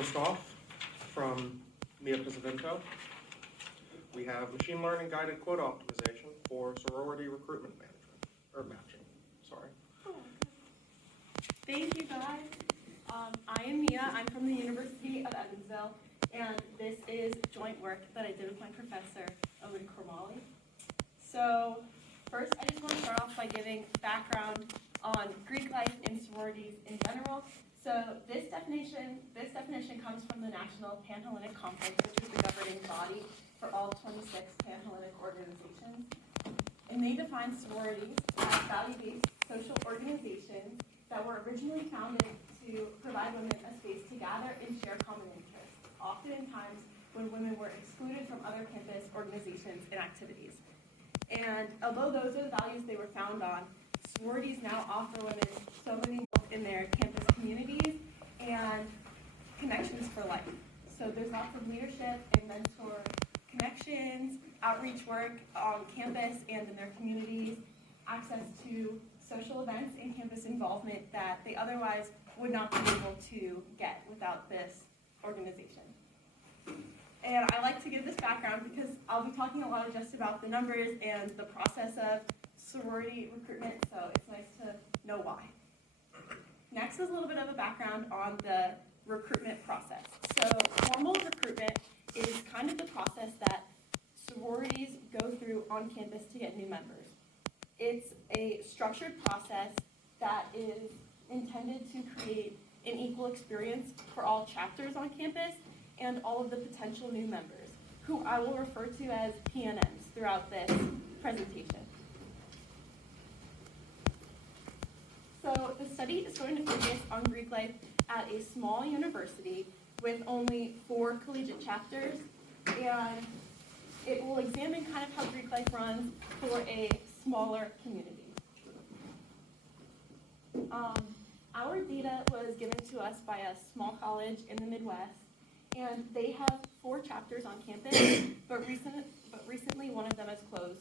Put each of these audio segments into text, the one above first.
First off, from me at Pesavento, we have machine learning guided quota optimization for sorority recruitment management, or matching, sorry. Thank you guys. I am Mia. I'm from the University of Evansville, and this is joint work that I did with my professor, Owen Cormali. So first, I just want to start off by giving background on Greek life and sororities in general. So this definition comes from the National Panhellenic Conference, which is the governing body for all 26 Panhellenic organizations. And they define sororities as value-based social organizations that were originally founded to provide women a space to gather and share common interests, oftentimes when women were excluded from other campus organizations and activities. And although those are the values they were found on, sororities now offer women so many more in their campus communities and connections for life. So there's lots of leadership and mentor connections, outreach work on campus and in their communities, access to social events and campus involvement that they otherwise would not be able to get without this organization. And I like to give this background because I'll be talking a lot just about the numbers and the process of sorority recruitment, so it's nice to know why. Next is a little bit of a background on the recruitment process. So formal recruitment is kind of the process that sororities go through on campus to get new members. It's a structured process that is intended to create an equal experience for all chapters on campus and all of the potential new members, who I will refer to as PNMs throughout this presentation. So the study is going to focus on Greek life at a small university with only 4 collegiate chapters, and it will examine kind of how Greek life runs for a smaller community. Our data was given to us by a small college in the Midwest, and they have 4 chapters on campus, but recently one of them has closed.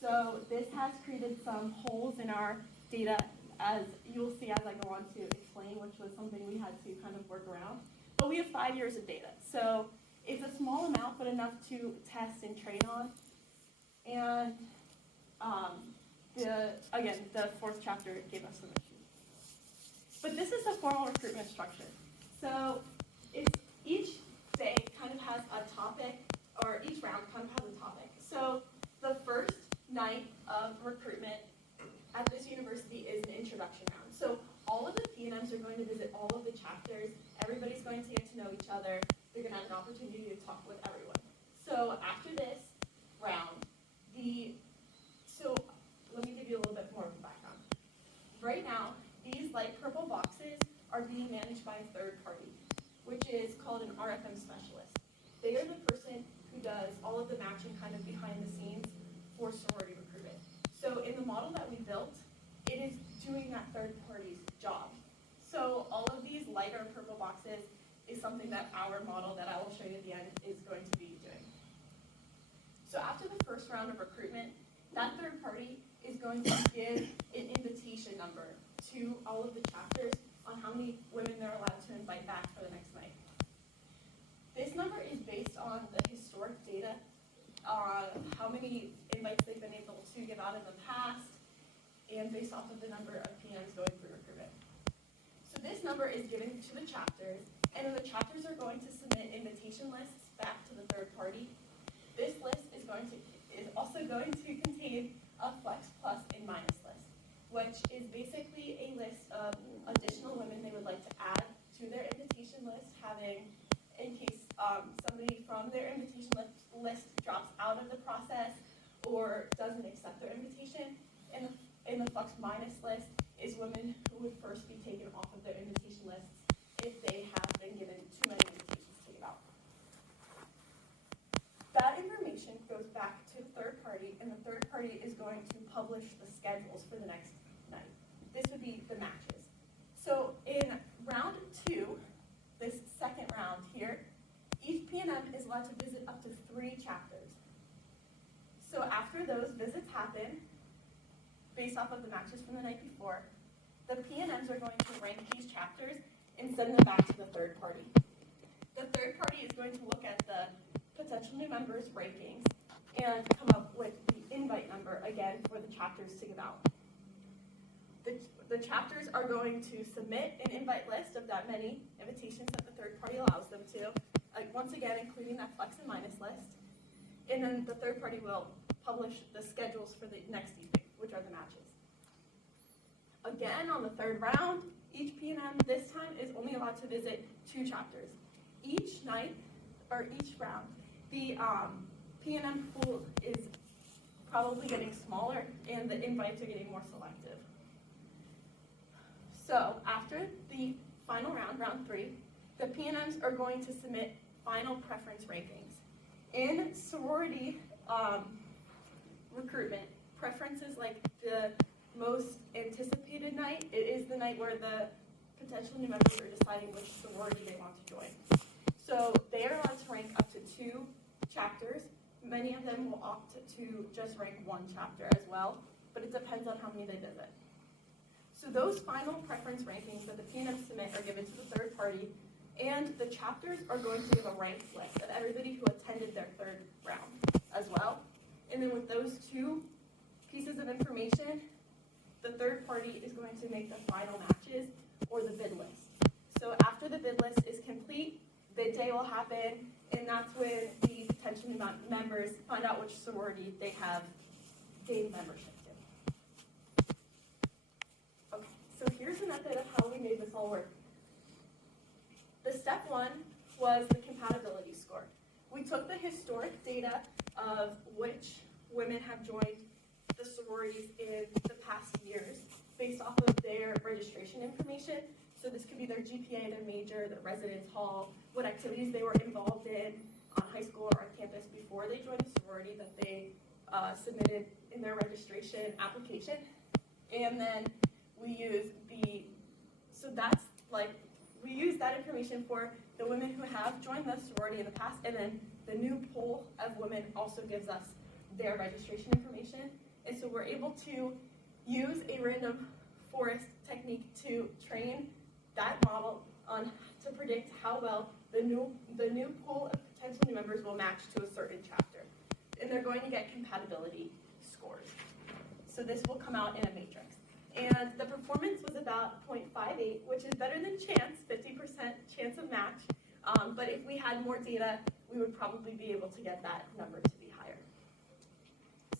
So this has created some holes in our data, as you'll see as I go on to explain, which was something we had to kind of work around. But we have 5 years of data, so it's a small amount, but enough to test and train on. And the 4th chapter gave us some issues. But this is the formal recruitment structure. So each day kind of has a topic, or each round kind of has a topic. So the first night of recruitment at this university is an introduction round. So all of the PNMs are going to visit all of the chapters. Everybody's going to get to know each other. They're going to have an opportunity to talk with everyone. So after this round, so let me give you a little bit more of a background. Right now, these light purple boxes are being managed by a third party, which is called an RFM specialist. They are the person who does all of the matching kind of behind the scenes for sorority recruitment. So in the model that we built, it is doing that third party's job. So all of these lighter purple boxes is something that our model that I will show you at the end is going to be doing. So after the first round of recruitment, that third party is going to give an invitation number to all of the chapters on how many women they're allowed to invite back for the next night. This number is based on the historic data on how many invites they've been able to give out in the past, and based off of the number of PMs going through recruitment. So this number is given to the chapters, and then the chapters are going to submit invitation lists back to the third party. This list is also going to contain a flex plus and minus list, which is basically a list of additional women they would like to add to their invitation list, having, in case somebody from their invitation list drops out of the process or doesn't accept their invitation. In the flex minus list is women who would first be taken off of their invitation lists if they have been given too many invitations to give out. That information goes back to the third party, and the third party is going to publish the schedules for the next night. This would be the matches. So in round 2, this second round here, each PNM is allowed to visit up to 3 chapters. So after those visits happen, based off of the matches from the night before, the PNMs are going to rank these chapters and send them back to the third party. members' rankings and come up with the invite number, again, for the chapters to give out. The chapters are going to submit an invite list of that many invitations that the third party allows them to, once again, including that plus and minus list. And then the third party will publish the schedules for the next evening, which are the matches. Again, on the third round, each P&M this time is only allowed to visit 2 chapters. Each night, or each round, the P&M pool is probably getting smaller and the invites are getting more selective. So after the final round, round 3, the P&Ms are going to submit final preference rankings. In sorority recruitment, preference is like the most anticipated night. It is the night where the potential new members are deciding which sorority they want to join. So they are allowed to rank up to 2 chapters. Many of them will opt to just rank 1 chapter as well, but it depends on how many they visit. So those final preference rankings that the P&M submit are given to the third party, and the chapters are going to give a ranked list of everybody who attended their third round as well. And then with those 2 pieces of information, the third party is going to make the final matches or the bid list. So after the bid list is complete, bid day will happen, and that's when the potential members find out which sorority they have gained membership to. Okay, so here's a method of how we made this all work. The step 1 was the compatibility score. We took the historic data of which women have joined the sororities in the past years based off of their registration information. So this could be their GPA, their major, their residence hall, what activities they were involved in on high school or on campus before they joined the sorority that they submitted in their registration application. And then we use we use that information for the women who have joined the sorority in the past, and then the new pool of women also gives us their registration information. And so we're able to use a random forest technique to train that model to predict how well the new pool of potential new members will match to a certain chapter. And they're going to get compatibility scores. So this will come out in a matrix. And the performance was about 0.58, which is better than chance, 50% chance of match. But if we had more data, we would probably be able to get that number to be higher.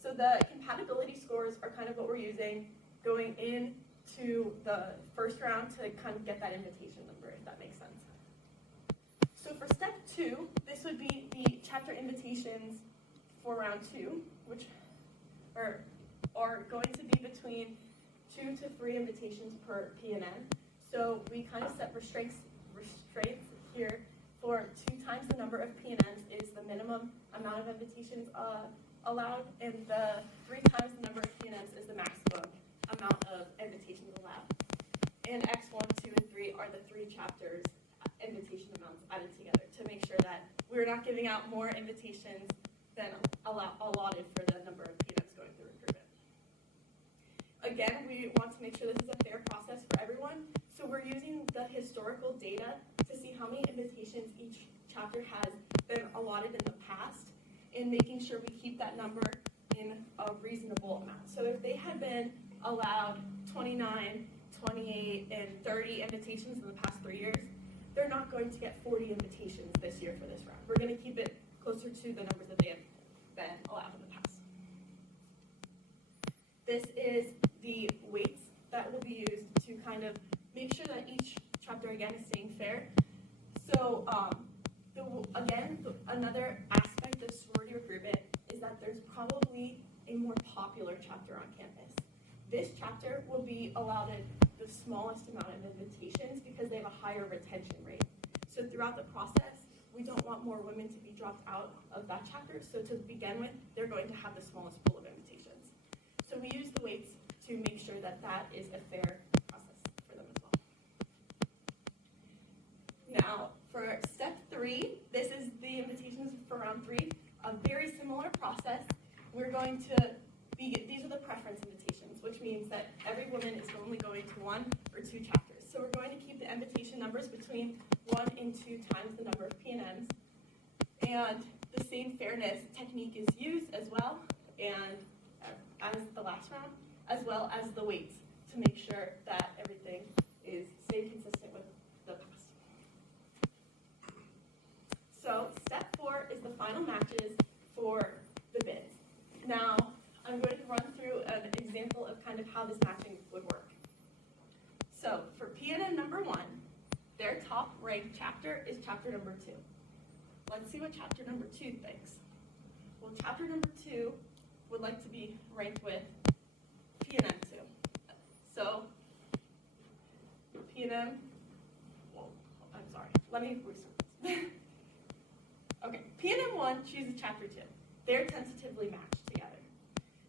So the compatibility scores are kind of what we're using going into the first round to kind of get that invitation number, if that makes sense. So for step 2, this would be the chapter invitations for round 2, which are going to be between 2 to 3 invitations per P&N. So we kind of set restraints here for 2 times the number of P&Ns is the minimum amount of invitations allowed, and the 3 times the number of P&Ns is the maximum amount of invitations allowed. And X1, 2, and 3 are the 3 chapters invitation amounts added together to make sure that we're not giving out more invitations than allotted for the number of P&Ns going through recruitment. Again, we want to make sure this is a fair process for everyone, so we're using the historical data to see how many invitations each chapter has been allotted in the past, and making sure we keep that number in a reasonable amount. So if they had been allowed 29, 28, and 30 invitations in the past 3 years, they're not going to get 40 invitations this year for this round. We're going to keep it closer to the numbers that they have been allowed in the past. This is the weights that will be used to kind of make sure that each chapter, again, is staying fair. So, another aspect of sorority recruitment is that there's probably a more popular chapter on campus. This chapter will be allotted the smallest amount of invitations because they have a higher retention rate. So throughout the process, we don't want more women to be dropped out of that chapter. So to begin with, they're going to have the smallest pool of invitations. So we use the weights to make sure that that is a fair process for them as well. Now, for step 3, this is the invitations for round 3. A very similar process. We're going to these are the preference invitations, which means that every woman is only going to 1 or 2 chapters. So we're going to keep the invitation numbers between 1 and 2 times the number of P&Ns. And the same fairness technique is used as well, and as the last round, as well as the weights to make sure that everything is staying consistent with the past. So step 4 is the final matches for the bids. Now, I'm going to run through an example of kind of how this matching would work. So for PNM number 1, their top ranked chapter is chapter number 2. Let's see what chapter number 2 thinks. Well, chapter number 2 would like to be ranked with PNM 2. So PNM, well, I'm sorry, let me restart this. Okay, PNM 1 chooses chapter 2. They're tentatively matched together.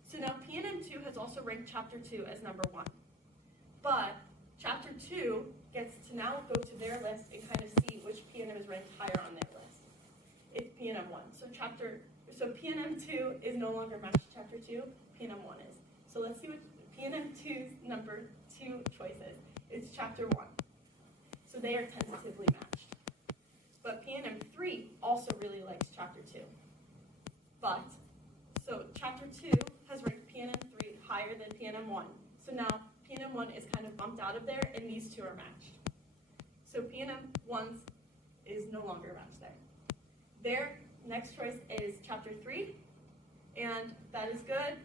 So now PNM 2 has also ranked chapter 2 as number 1. But chapter 2 gets to now go to their list and kind of see which PNM is ranked higher on their list. It's PNM 1. So PNM 2 is no longer matched to chapter 2, PNM 1 is. So let's see what PNM 2's number 2 choice is. It's chapter 1. So they are tentatively matched. But PNM 3 also really likes chapter 2. So chapter 2 has ranked PNM 3 higher than PNM 1. So now PNM 1 is kind of bumped out of there, and these two are matched. So PNM 1's is no longer matched there. Their next choice is chapter 3, and that is good,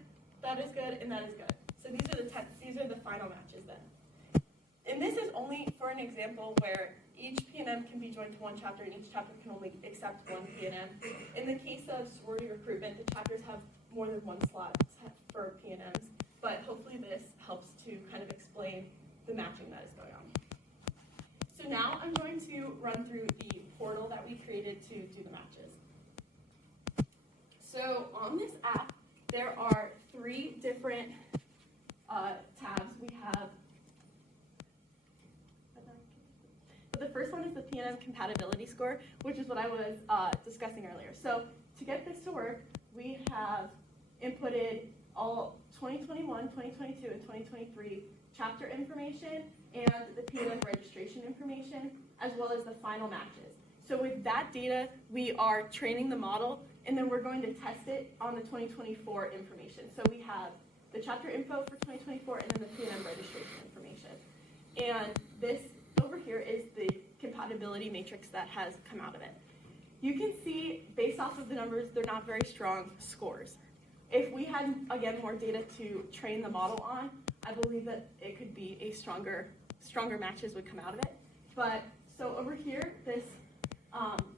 and that is good. So these are the final matches then. And this is only for an example where each PNM can be joined to one chapter, and each chapter can only accept one PNM. In the case of sorority recruitment, the chapters have more than one slot for PNMs, but hopefully this helps to kind of explain the matching that is going on. So now I'm going to run through the portal that we created to do the matches. So on this app, there are 3 different tabs. We have, the first one is the PNM compatibility score, which is what I was discussing earlier. So to get this to work, we have inputted all 2021, 2022, and 2023 chapter information and the PNM registration information, as well as the final matches. So with that data, we are training the model, and then we're going to test it on the 2024 information. So we have the chapter info for 2024 and then the PNM registration information. And this over here is the compatibility matrix that has come out of it. You can see, based off of the numbers, they're not very strong scores. If we had, again, more data to train the model on, I believe that it could be a stronger matches would come out of it. But, so over here, this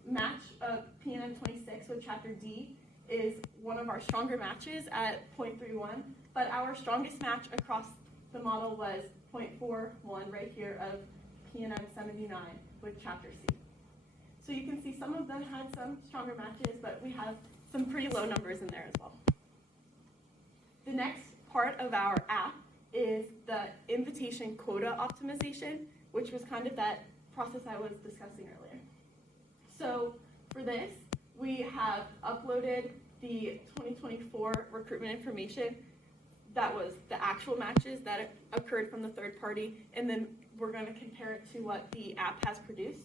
match of PNM 26 with chapter D is one of our stronger matches at 0.31, but our strongest match across the model was 0.41 right here of PNM 79 with chapter C. So you can see some of them had some stronger matches, but we have some pretty low numbers in there as well. The next part of our app is the invitation quota optimization, which was kind of that process I was discussing earlier. So for this, we have uploaded the 2024 recruitment information. That was the actual matches that occurred from the third party, and then we're going to compare it to what the app has produced.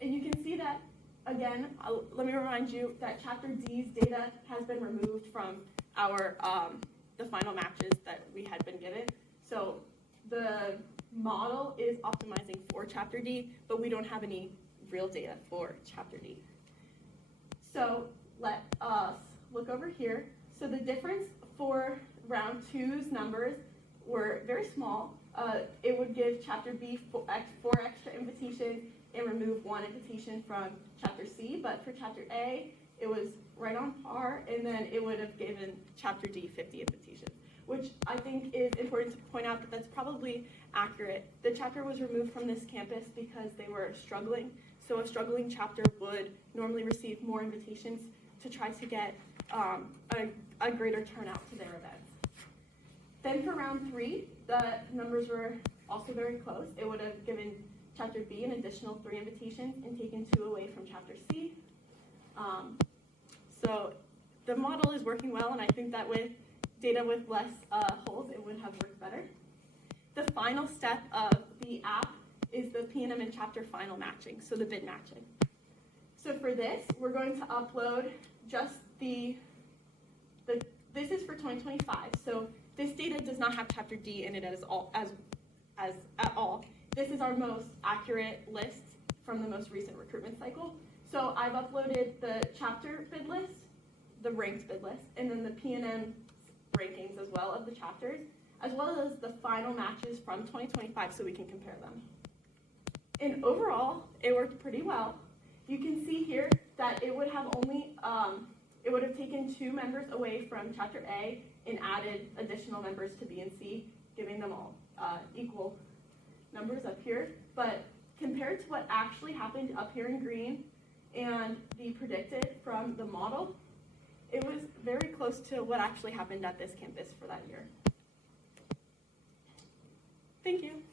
And you can see that, again, let me remind you that chapter D's data has been removed from our the final matches that we had been given. So the model is optimizing for chapter D, but we don't have any real data for chapter D. So let us look over here. So the difference for round 2's numbers were very small. It would give chapter B 4 extra invitations and remove 1 invitation from chapter C, but for chapter A, it was right on par, and then it would have given chapter D 50 invitations, which I think is important to point out that that's probably accurate. The chapter was removed from this campus because they were struggling, so a struggling chapter would normally receive more invitations to try to get a greater turnout to their events. Then for round 3, the numbers were also very close. It would have given chapter B an additional 3 invitations and taken 2 away from chapter C. So the model is working well, and I think that with data with less holes, it would have worked better. The final step of the app is the PNM and chapter final matching, so the bid matching. So for this, we're going to upload just this is for 2025. So this data does not have chapter D in it at all. This is our most accurate list from the most recent recruitment cycle. So I've uploaded the chapter bid list, the ranked bid list, and then the P&M rankings as well of the chapters, as well as the final matches from 2025 so we can compare them. And overall, it worked pretty well. You can see here that it would have taken 2 members away from chapter A and added additional members to B and C, giving them all equal numbers up here. But compared to what actually happened up here in green and the predicted from the model, it was very close to what actually happened at this campus for that year. Thank you.